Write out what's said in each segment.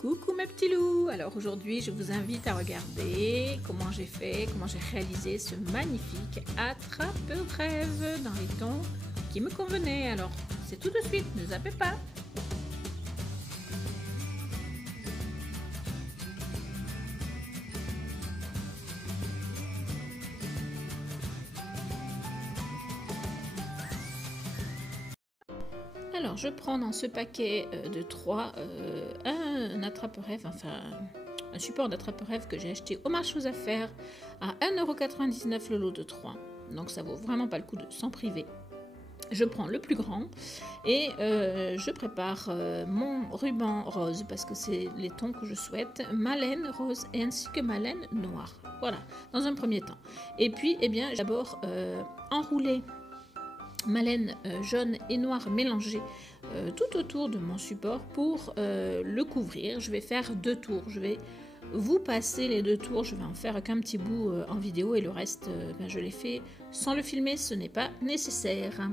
Coucou mes petits loups. Alors aujourd'hui je vous invite à regarder comment j'ai réalisé ce magnifique attrape-rêve dans les tons qui me convenaient. Alors c'est tout de suite, ne zappez pas. Alors je prends dans ce paquet de 3 un attrape-rêve, enfin un support d'attrape-rêve que j'ai acheté au marché aux affaires à 1,99 € le lot de 3. Donc ça vaut vraiment pas le coup de s'en priver. Je prends le plus grand et je prépare mon ruban rose parce que c'est les tons que je souhaite, ma laine rose et ainsi que ma laine noire. Voilà, dans un premier temps. Et puis, eh bien, d'abord enrouler ma laine jaune et noire mélangée tout autour de mon support pour le couvrir. Je vais faire 2 tours. Je vais vous passer les 2 tours. Je vais en faire qu'un petit bout en vidéo et le reste, je l'ai fait sans le filmer. Ce n'est pas nécessaire.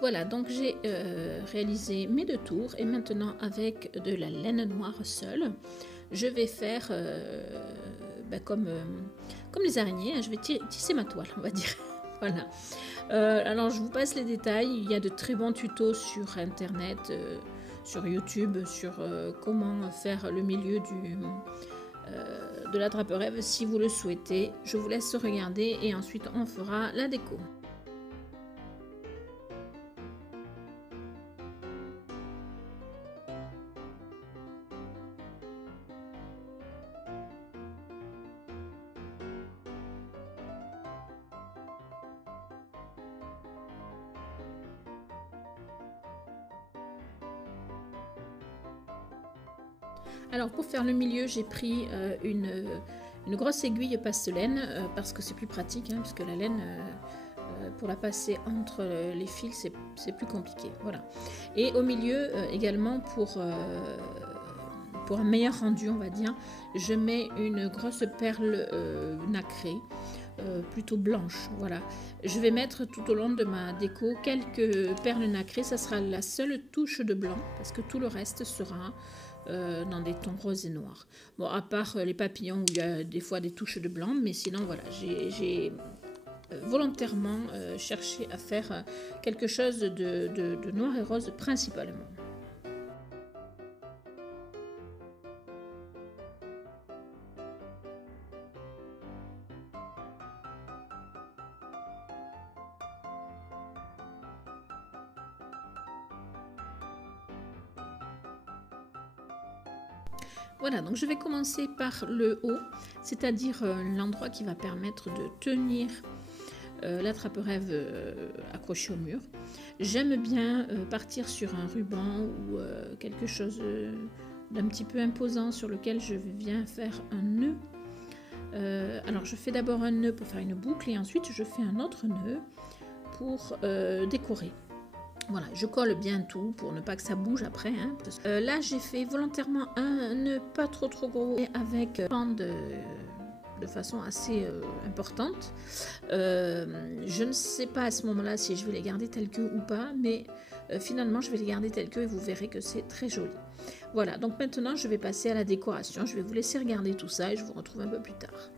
Voilà, donc j'ai réalisé mes 2 tours et maintenant avec de la laine noire seule, je vais faire comme les araignées, hein, je vais tisser ma toile, on va dire. Voilà. Alors je vous passe les détails, il y a de très bons tutos sur internet, sur YouTube, sur comment faire le milieu de l'attrape-rêve si vous le souhaitez. Je vous laisse regarder et ensuite on fera la déco. Alors pour faire le milieu, j'ai pris une grosse aiguille passe-laine parce que c'est plus pratique, hein, puisque la laine, pour la passer entre les fils, c'est plus compliqué. Voilà. Et au milieu également, pour un meilleur rendu, on va dire, je mets une grosse perle nacrée. Plutôt blanche, voilà. Je vais mettre tout au long de ma déco quelques perles nacrées, ça sera la seule touche de blanc parce que tout le reste sera dans des tons roses et noirs. Bon, à part les papillons où il y a des fois des touches de blanc, mais sinon voilà, j'ai volontairement cherché à faire quelque chose de noir et rose principalement. Voilà, donc je vais commencer par le haut, c'est-à-dire l'endroit qui va permettre de tenir l'attrape-rêve accroché au mur. J'aime bien partir sur un ruban ou quelque chose d'un petit peu imposant sur lequel je viens faire un nœud. Alors je fais d'abord un nœud pour faire une boucle et ensuite je fais un autre nœud pour décorer. Voilà, je colle bien tout pour ne pas que ça bouge après. Hein. Là, j'ai fait volontairement un nœud pas trop gros et avec bande de façon assez importante. Je ne sais pas à ce moment-là si je vais les garder tels que ou pas, mais finalement, je vais les garder tels que et vous verrez que c'est très joli. Voilà, donc maintenant, je vais passer à la décoration. Je vais vous laisser regarder tout ça et je vous retrouve un peu plus tard.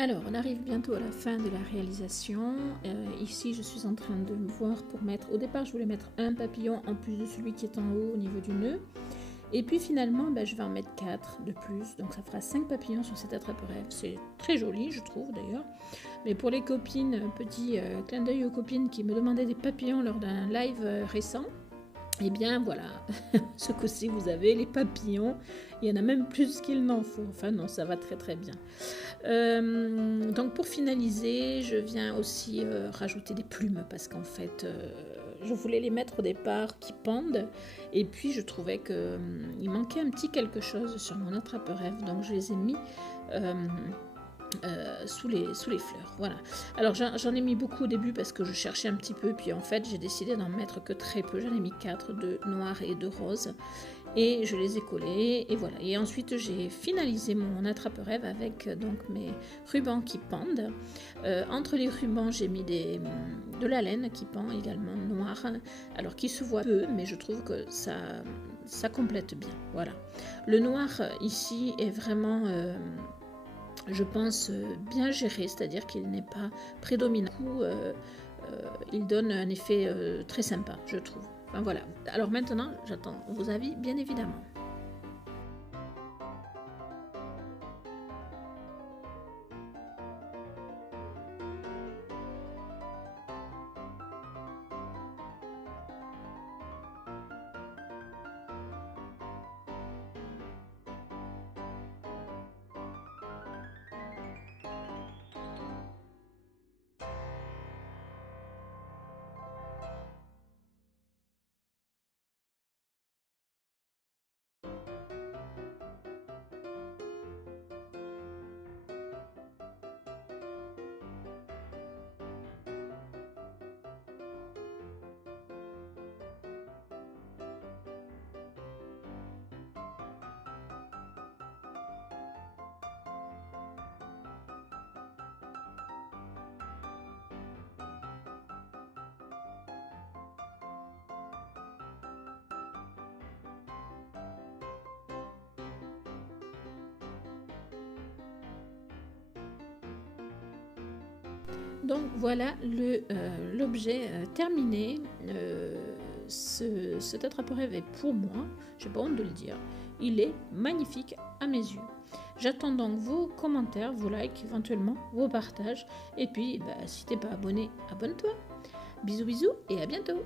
Alors, on arrive bientôt à la fin de la réalisation. Ici, je suis en train de me voir pour mettre... Au départ, je voulais mettre un papillon en plus de celui qui est en haut au niveau du nœud. Et puis finalement, je vais en mettre 4 de plus. Donc ça fera 5 papillons sur cette attrape-rêve. C'est très joli, je trouve d'ailleurs. Mais pour les copines, petit clin d'œil aux copines qui me demandaient des papillons lors d'un live récent. Eh bien voilà, ce coup-ci vous avez les papillons, il y en a même plus qu'il n'en faut, enfin non, ça va très très bien. Donc pour finaliser, je viens aussi rajouter des plumes parce qu'en fait, je voulais les mettre au départ qui pendent et puis je trouvais qu'il manquait un petit quelque chose sur mon attrape-rêve, donc je les ai mis... sous les fleurs, voilà. Alors j'en ai mis beaucoup au début parce que je cherchais un petit peu, puis en fait j'ai décidé d'en mettre que très peu. J'en ai mis 4, de noir et de rose, et je les ai collés, et voilà. Et ensuite j'ai finalisé mon attrape-rêve avec donc mes rubans qui pendent. Entre les rubans j'ai mis de la laine qui pend également noir, alors qui se voit peu, mais je trouve que ça complète bien, voilà. Le noir ici est vraiment... je pense bien géré, c'est-à-dire qu'il n'est pas prédominant. Il donne un effet très sympa, je trouve. Enfin, voilà. Alors maintenant, j'attends vos avis, bien évidemment. Donc voilà l'objet terminé. Cet attrape-rêve est pour moi, j'ai pas honte de le dire, il est magnifique à mes yeux. J'attends donc vos commentaires, vos likes, éventuellement vos partages. Et puis, si t'es pas abonné, abonne-toi. Bisous bisous et à bientôt.